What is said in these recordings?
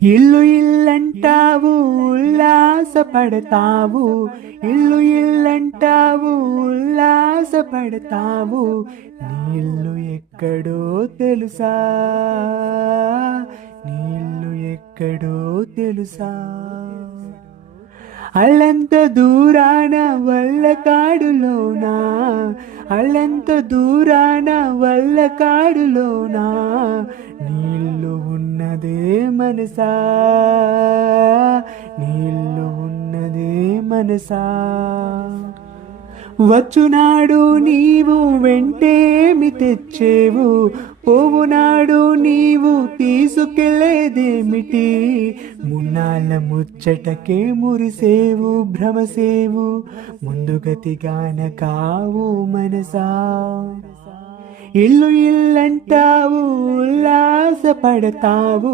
ఇల్లు ఇల్లంటావు ఉల్లాసపడతావు, ఇల్లు ఇల్లంటావు ఉల్లాసపడతావు. నీ ఇల్లు ఎక్కడో తెలుసా, నీ ఇల్లు ఎక్కడో తెలుసా. అల్లంత దూరాన వల్లకాడులోనా, అల్లంత దూరాన వల్లకాడులోనా. నీళ్ళు ఉన్నదే మనసా, నీళ్ళు ఉన్నదే మనసా. వచ్చునాడు నీవు వెంటేమి తెచ్చేవు, పోవునాడు నీవు తీసుకెళ్లేదేమిటి. మున్నాళ్ళ ముచ్చటకే మురిసేవు భ్రమసేవు, ముందుగతిగాన కావు మనసా. ఇల్లు ఇల్లంటావు ఉల్లాసపడతావు,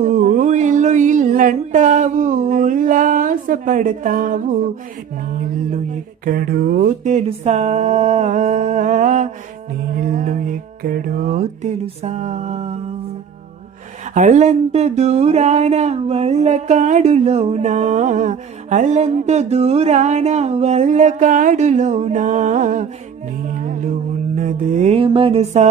ఇల్లు ఇల్లంటావు ఉల్లాసపడతావు. నీ ఇల్లు ఎక్కడో తెలుసా, నీ ఇల్లు ఎక్కడో తెలుసా. అల్లంత దూరాన వల్లకాడులోనా, అల్లంత దూరాన వల్లకాడులోనా. నీళ్ళు ఉన్నదే మనసా,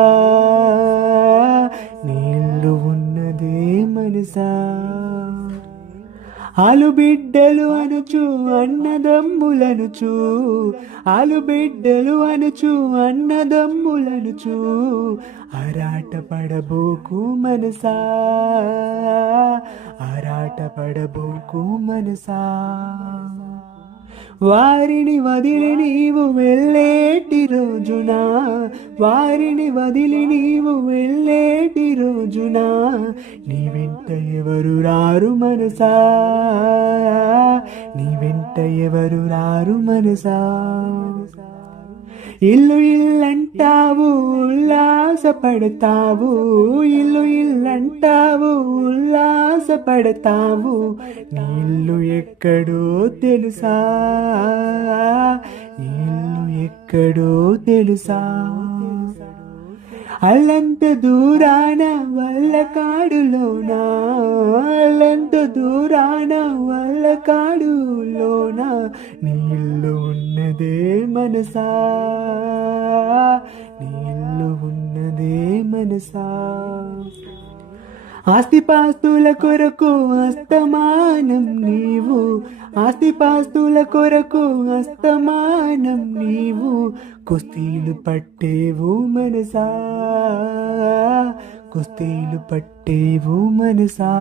నీళ్ళు ఉన్నదే మనసా. ఆలుబిడ్డలు అనుచు అన్నదమ్ములనుచు, ఆలుబిడ్డలు అనుచు అన్నదమ్ములనుచు. ఆరాట పడబోకు మనసా, ఆరాట పడబోకు మనసా. వారిని వదిలి నీవు వెళ్ళేటి రోజున, వారిని వదిలి నీవు వెళ్ళేటి రోజున. నీ వెంట ఎవరు రారు మనసా, నీ వెంట ఎవరు రారు మనసా. ఇల్లు ఇల్లంటావు ఉల్లాసపడతావు, ఇల్లు ఇల్లంటావు ఉల్లాసపడతావు. నీ ఇల్లు ఎక్కడో తెలుసా, నీ ఇల్లు ఎక్కడో తెలుసా. అల్లంత దూరాన వల్లకాడులోనా, అల్లంత దూరాన వల్లకాడులోనా. నీ ఇల్లు ఉన్నదే మనసా, నీ ఇల్లు ఉన్నదే మనసా. ఆస్తిపాస్తుల కొరకు అస్తమానం నీవు, ఆస్తిపాస్తుల కొరకు అస్తమానం నీవు. కుస్తీలు పట్టేవు మనసా, కుస్తీలు పట్టేవు మనసా.